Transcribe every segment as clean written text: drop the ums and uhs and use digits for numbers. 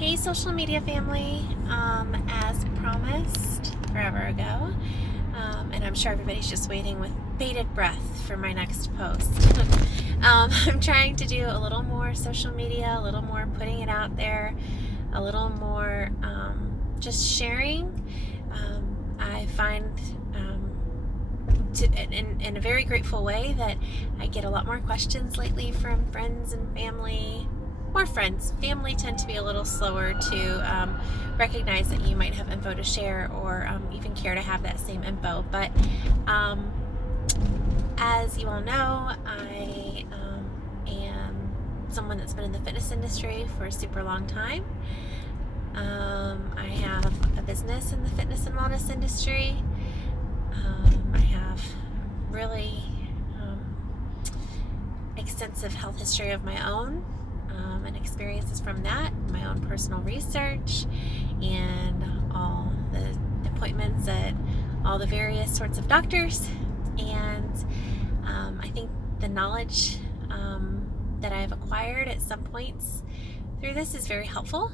Hey, social media family. As promised forever ago, and I'm sure everybody's just waiting with bated breath for my next post. I'm trying to do a little more social media, a little more putting it out there, a little more just sharing. I find in a very grateful way that I get a lot more questions lately from friends and family. More friends. Family tend to be a little slower to recognize that you might have info to share or even care to have that same info. But as you all know, I am someone that's been in the fitness industry for a super long time. I have a business in the fitness and wellness industry. I have really extensive health history of my own. And experiences from that, my own personal research, and all the appointments at all the various sorts of doctors. And I think the knowledge that I've acquired at some points through this is very helpful.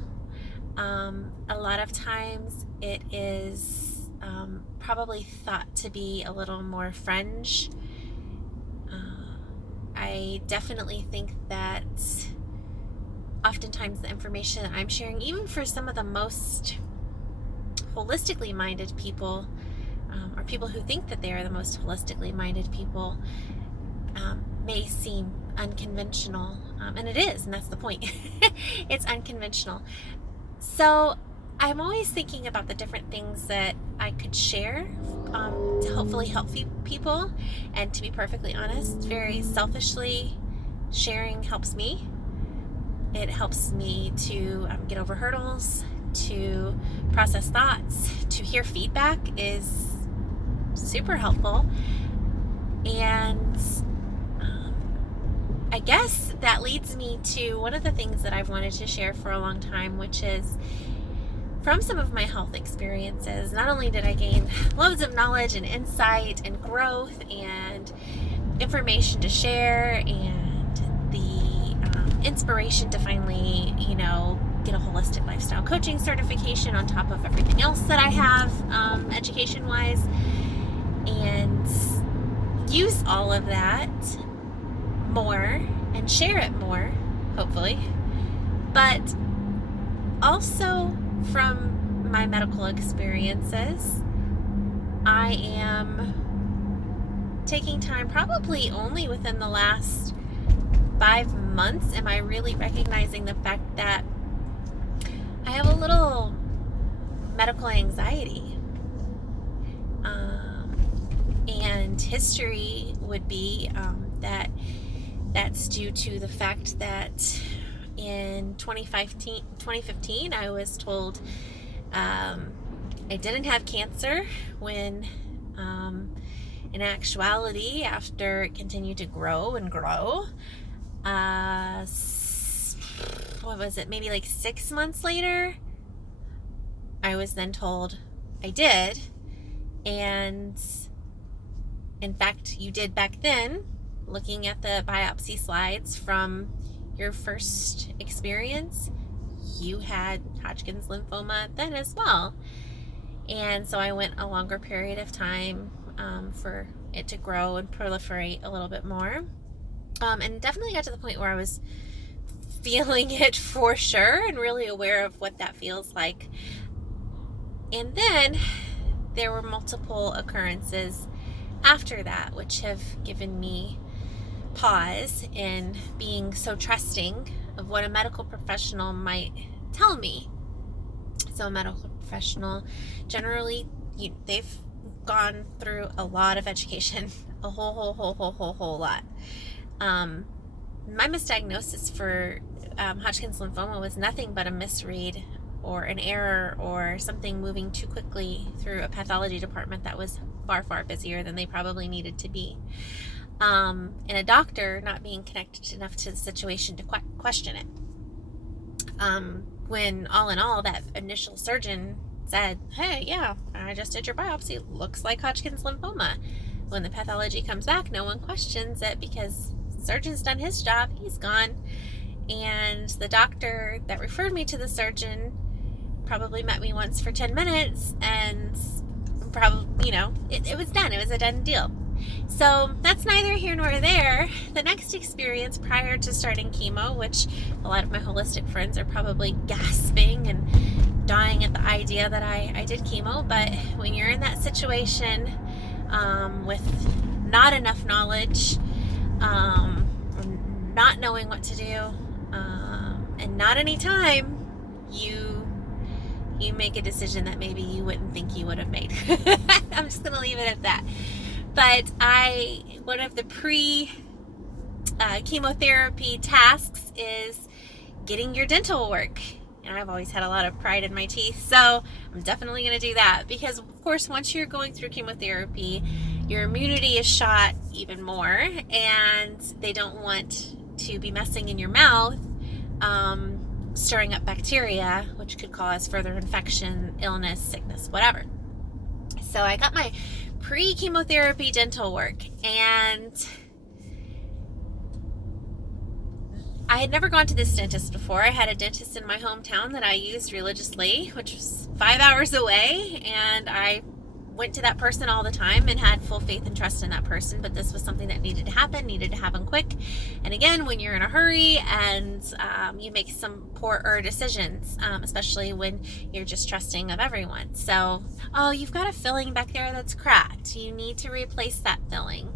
A lot of times it is probably thought to be a little more fringe. I definitely think that oftentimes the information that I'm sharing, even for some of the most holistically minded people, or people who think that they are the most holistically minded people, may seem unconventional. And it is, and that's the point. It's unconventional. So I'm always thinking about the different things that I could share to hopefully help people. And to be perfectly honest, very selfishly, sharing helps me. It helps me to get over hurdles, to process thoughts, to hear feedback is super helpful. And I guess that leads me to one of the things that I've wanted to share for a long time, which is from some of my health experiences. Not only did I gain loads of knowledge and insight and growth and information to share and the inspiration to finally, get a holistic lifestyle coaching certification on top of everything else that I have, education-wise, and use all of that more and share it more, hopefully. But also from my medical experiences, I am taking time, probably only within the last 5 months, am I really recognizing the fact that I have a little medical anxiety. And history would be that that's due to the fact that in 2015 I was told I didn't have cancer when in actuality, after it continued to grow and grow, what was it, maybe like 6 months later, I was then told I did. And in fact, you did back then, looking at the biopsy slides from your first experience, you had Hodgkin's lymphoma then as well. And so I went a longer period of time for it to grow and proliferate a little bit more. And definitely got to the point where I was feeling it for sure and really aware of what that feels like. And then there were multiple occurrences after that, which have given me pause in being so trusting of what a medical professional might tell me. So a medical professional, generally, they've gone through a lot of education, a whole lot. My misdiagnosis for Hodgkin's lymphoma was nothing but a misread or an error or something moving too quickly through a pathology department that was far busier than they probably needed to be. And a doctor not being connected enough to the situation to question it. When all in all, that initial surgeon said, hey, yeah, I just did your biopsy. Looks like Hodgkin's lymphoma. When the pathology comes back, no one questions it because the surgeon's done his job. He's gone. And the doctor that referred me to the surgeon probably met me once for 10 minutes and probably, it was done. It was a done deal. So that's neither here nor there. The next experience prior to starting chemo, which a lot of my holistic friends are probably gasping and dying at the idea that I did chemo, but when you're in that situation with not enough knowledge, not knowing what to do, and not any time, you make a decision that maybe you wouldn't think you would have made. I'm just gonna leave it at that. But one of the chemotherapy tasks is getting your dental work. And I've always had a lot of pride in my teeth, so I'm definitely going to do that, because of course once you're going through chemotherapy, your immunity is shot even more, and they don't want to be messing in your mouth, stirring up bacteria, which could cause further infection, illness, sickness, whatever. So I got my pre-chemotherapy dental work, and I had never gone to this dentist before. I had a dentist in my hometown that I used religiously, which was 5 hours away, and I went to that person all the time and had full faith and trust in that person. But this was something that needed to happen quick. And again, when you're in a hurry and you make some poorer decisions, especially when you're just trusting of everyone. So, oh, you've got a filling back there that's cracked. You need to replace that filling.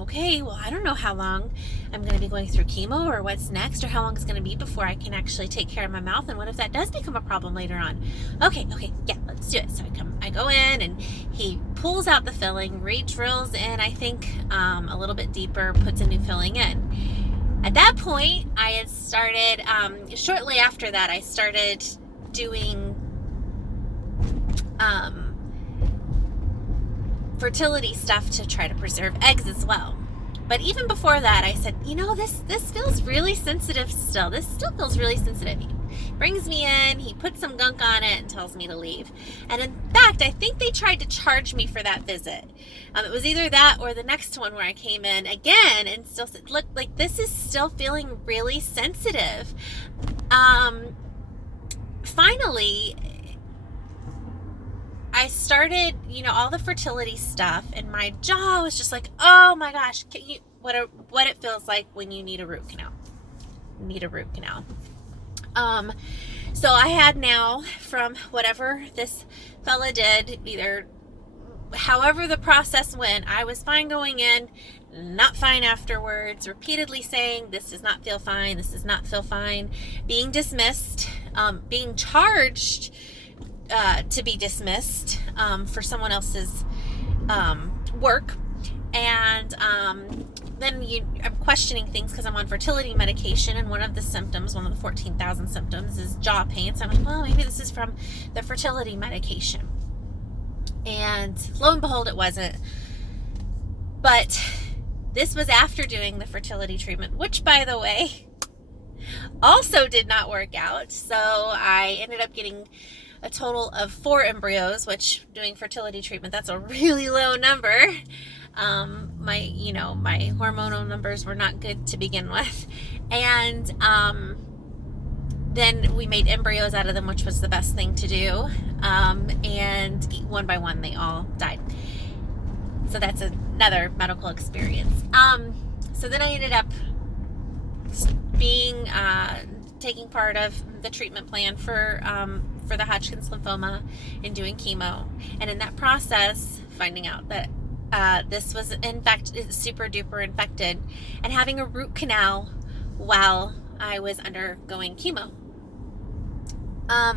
Okay, well, I don't know how long I'm going to be going through chemo or what's next, or how long it's going to be before I can actually take care of my mouth, and what if that does become a problem later on? Okay, yeah, let's do it. So I go in, and he pulls out the filling, re-drills in, I think, a little bit deeper, puts a new filling in. At that point, I had started, shortly after that, I started doing fertility stuff to try to preserve eggs as well. But even before that, I said, this feels really sensitive still. This still feels really sensitive. He brings me in, he puts some gunk on it and tells me to leave. And in fact, I think they tried to charge me for that visit. It was either that or the next one where I came in again and still said, look, like, this is still feeling really sensitive. Finally, I started, all the fertility stuff, and my jaw was just like, oh my gosh, what it feels like when you need a root canal. So I had now, from whatever this fella did, however the process went, I was fine going in, not fine afterwards, repeatedly saying, this does not feel fine, this does not feel fine, being dismissed, being charged to be dismissed for someone else's work. And then I'm questioning things because I'm on fertility medication, and one of the 14,000 symptoms is jaw pain. So I'm like, well, maybe this is from the fertility medication. And lo and behold, it wasn't. But this was after doing the fertility treatment, which, by the way, also did not work out. So I ended up getting a total of 4 embryos, which, doing fertility treatment, that's a really low number. My hormonal numbers were not good to begin with. And then we made embryos out of them, which was the best thing to do. And one by one, they all died. So that's another medical experience. So then I ended up being taking part of the treatment plan for the Hodgkin's lymphoma and doing chemo. And in that process, finding out that this was, in fact, super duper infected, and having a root canal while I was undergoing chemo,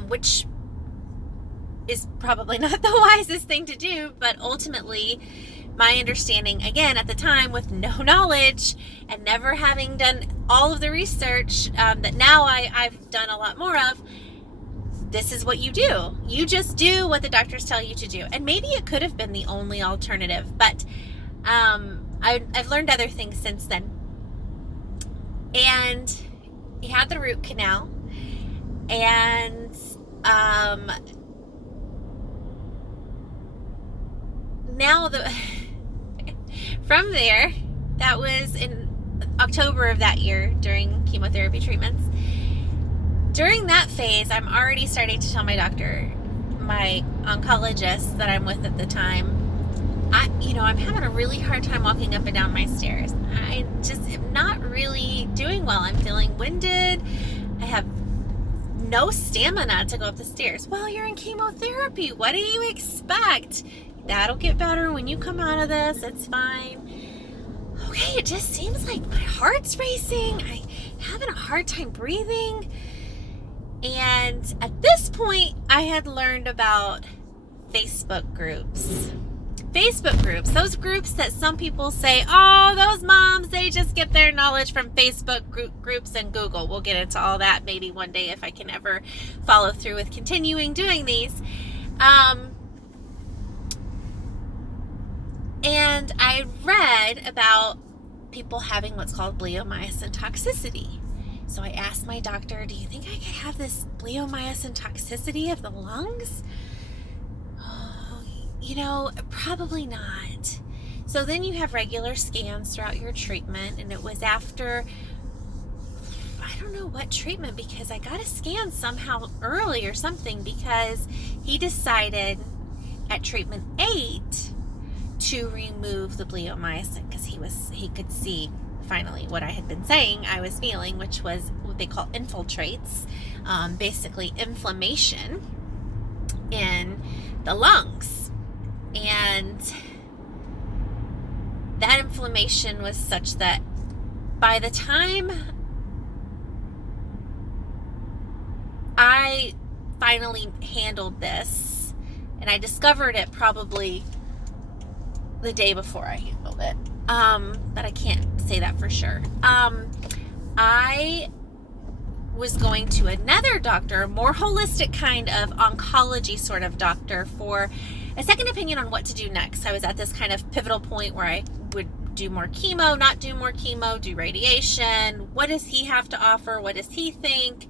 which is probably not the wisest thing to do, but ultimately, my understanding, again, at the time, with no knowledge and never having done all of the research that now I've done a lot more of, this is what you do. You just do what the doctors tell you to do. And maybe it could have been the only alternative, but I've learned other things since then. And he had the root canal, and now from there, that was in October of that year during chemotherapy treatments. During that phase, I'm already starting to tell my doctor, my oncologist that I'm with at the time, I'm having a really hard time walking up and down my stairs. I just am not really doing well. I'm feeling winded. I have no stamina to go up the stairs. Well, you're in chemotherapy. What do you expect? That'll get better when you come out of this. It's fine. Okay, it just seems like my heart's racing. I'm having a hard time breathing. And at this point, I had learned about Facebook groups. Facebook groups, those groups that some people say, oh, those moms, they just get their knowledge from Facebook groups and Google. We'll get into all that maybe one day if I can ever follow through with continuing doing these. And I read about people having what's called bleomycin toxicity. So I asked my doctor, do you think I could have this bleomycin toxicity of the lungs? Probably not. So then you have regular scans throughout your treatment, and it was after, I don't know what treatment, because I got a scan somehow early or something, because he decided at treatment 8 to remove the bleomycin, because he could see finally what I had been saying I was feeling, which was what they call infiltrates, basically inflammation in the lungs. And that inflammation was such that by the time I finally handled this, and I discovered it probably the day before I handled it, but I can't say that for sure. I was going to another doctor, a more holistic kind of oncology sort of doctor, for a second opinion on what to do next. I was at this kind of pivotal point where I would do more chemo, not do more chemo, do radiation. What does he have to offer? What does he think?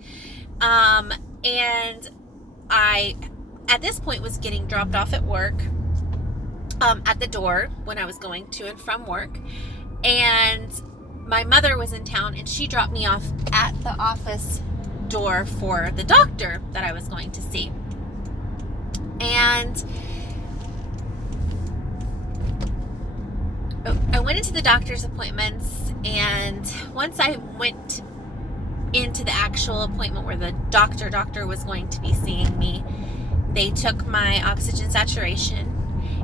And I, at this point, was getting dropped off at work, at the door when I was going to and from work. And my mother was in town, and she dropped me off at the office door for the doctor that I was going to see. And I went into the doctor's appointments, and once I went into the actual appointment where the doctor was going to be seeing me, they took my oxygen saturation.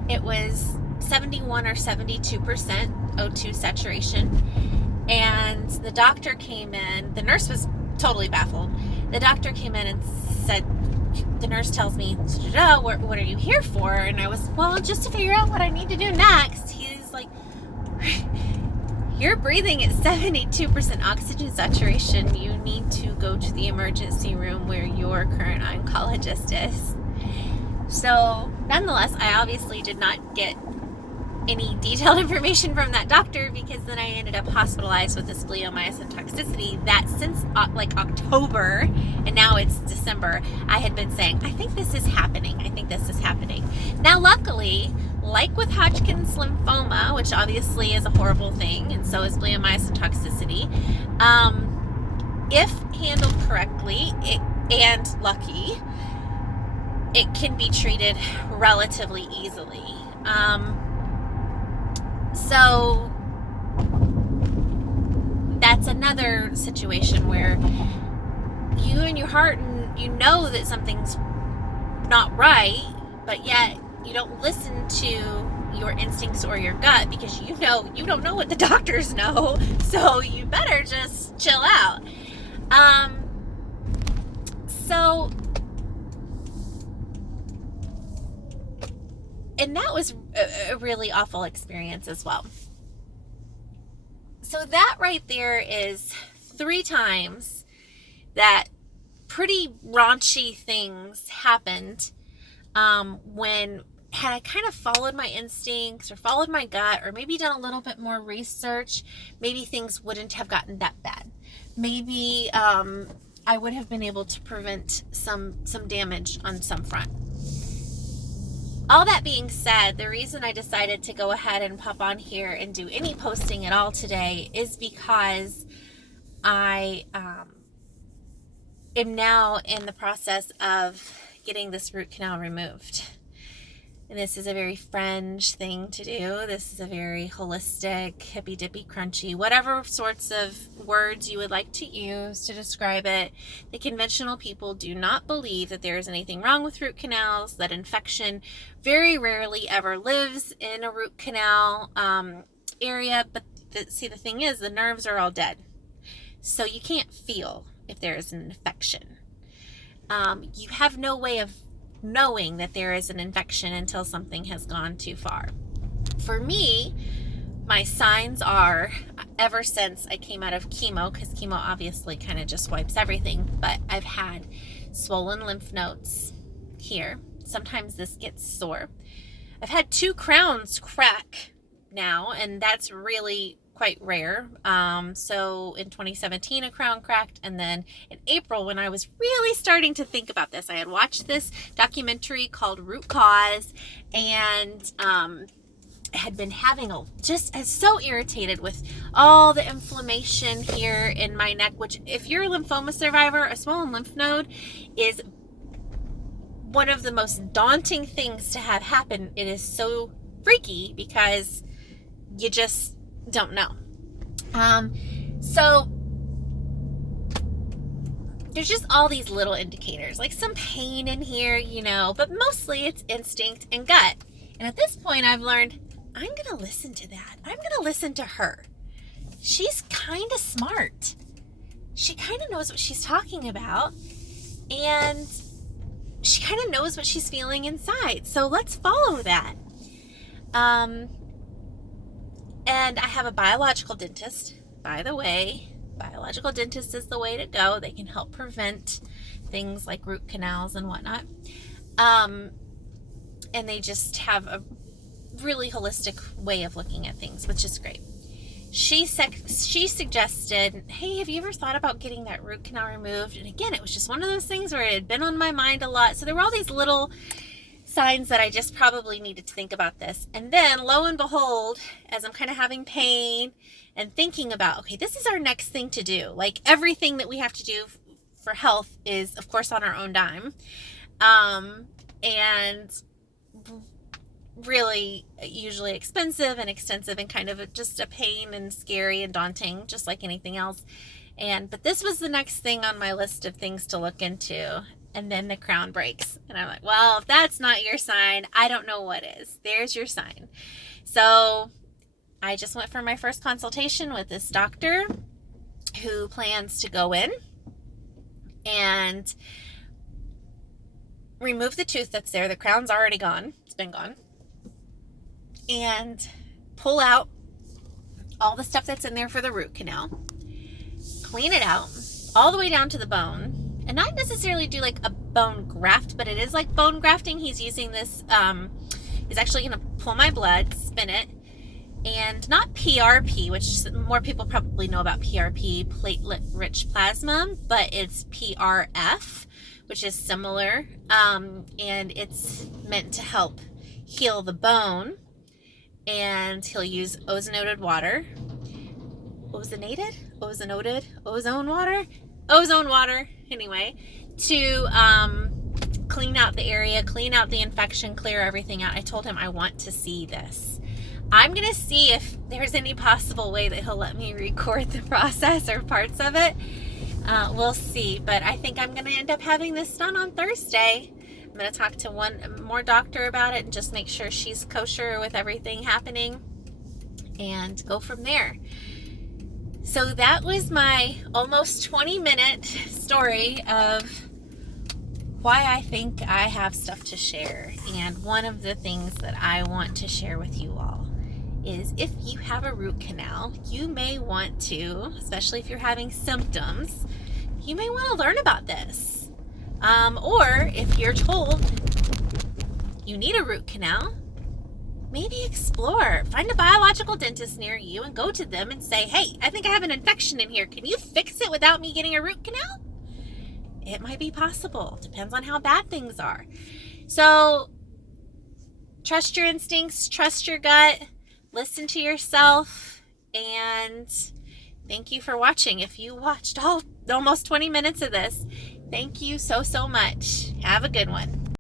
It was 71 or 72% O2 saturation. And the doctor came in. The nurse was totally baffled. The doctor came in and said, the nurse tells me, what are you here for? And I was, well, just to figure out what I need to do next. He's like, you're breathing at 72% oxygen saturation. You need to go to the emergency room where your current oncologist is. So, nonetheless, I obviously did not get any detailed information from that doctor, because then I ended up hospitalized with this bleomycin toxicity that since October, and now it's December, I had been saying, I think this is happening. Now, luckily, like with Hodgkin's lymphoma, which obviously is a horrible thing, and so is bleomycin toxicity, if handled correctly and lucky, it can be treated relatively easily. So that's another situation where you in your heart, and you know that something's not right, but yet you don't listen to your instincts or your gut, because you don't know what the doctors know, so you better just chill out. And that was a really awful experience as well. So that right there is 3 times that pretty raunchy things happened, when had I kind of followed my instincts or followed my gut, or maybe done a little bit more research, maybe things wouldn't have gotten that bad. Maybe I would have been able to prevent some damage on some front. all that being said, the reason I decided to go ahead and pop on here and do any posting at all today is because I am now in the process of getting this root canal removed. And this is a very French thing to do. This is a very holistic, hippy dippy crunchy, whatever sorts of words you would like to use to describe it. The conventional people do not believe that there is anything wrong with root canals, that infection very rarely ever lives in a root canal area. But see, the thing is, the nerves are all dead. So you can't feel if there is an infection. You have no way of knowing that there is an infection until something has gone too far. For me, my signs are, ever since I came out of chemo, because chemo obviously kind of just wipes everything, but I've had swollen lymph nodes here. Sometimes this gets sore. I've had 2 crowns crack now, and that's really quite rare. So in 2017, a crown cracked. And then in April, when I was really starting to think about this, I had watched this documentary called Root Cause, and I had been having so irritated with all the inflammation here in my neck, which if you're a lymphoma survivor, a swollen lymph node is one of the most daunting things to have happen. It is so freaky because you just don't know. So there's just all these little indicators, like some pain in here, but mostly it's instinct and gut. And at this point I've learned I'm going to listen to that. I'm going to listen to her. She's kind of smart. She kind of knows what she's talking about, and she kind of knows what she's feeling inside. So let's follow that. And I have a biological dentist. By the way, biological dentist is the way to go. They can help prevent things like root canals and whatnot. And they just have a really holistic way of looking at things, which is great. She suggested, hey, have you ever thought about getting that root canal removed? And again, it was just one of those things where it had been on my mind a lot. So there were all these little signs that I just probably needed to think about this. And then lo and behold, as I'm kind of having pain and thinking about, okay, this is our next thing to do. Like everything that we have to do for health is of course on our own dime. And really usually expensive and extensive and kind of just a pain and scary and daunting, just like anything else. But this was the next thing on my list of things to look into. And then the crown breaks. And I'm like, well, if that's not your sign, I don't know what is. There's your sign. So I just went for my first consultation with this doctor who plans to go in and remove the tooth that's there. The crown's already gone. It's been gone. And pull out all the stuff that's in there for the root canal. Clean it out all the way down to the bone. And not necessarily do like a bone graft, but it is like bone grafting. He's using this, he's actually going to pull my blood, spin it, and not PRP, which more people probably know about PRP, platelet-rich plasma, but it's PRF, which is similar, and it's meant to help heal the bone, and he'll use ozone water, anyway, to clean out the area, clean out the infection, clear everything out. I told him I want to see this. I'm going to see if there's any possible way that he'll let me record the process or parts of it. We'll see, but I think I'm going to end up having this done on Thursday. I'm going to talk to one more doctor about it and just make sure she's kosher with everything happening and go from there. So that was my almost 20-minute story of why I think I have stuff to share. And one of the things that I want to share with you all is if you have a root canal, you may want to, especially if you're having symptoms, you may want to learn about this. Or if you're told you need a root canal, maybe explore. Find a biological dentist near you and go to them and say, hey, I think I have an infection in here. Can you fix it without me getting a root canal? It might be possible. Depends on how bad things are. So trust your instincts, trust your gut, listen to yourself, and thank you for watching. If you watched almost 20 minutes of this, thank you so much. Have a good one.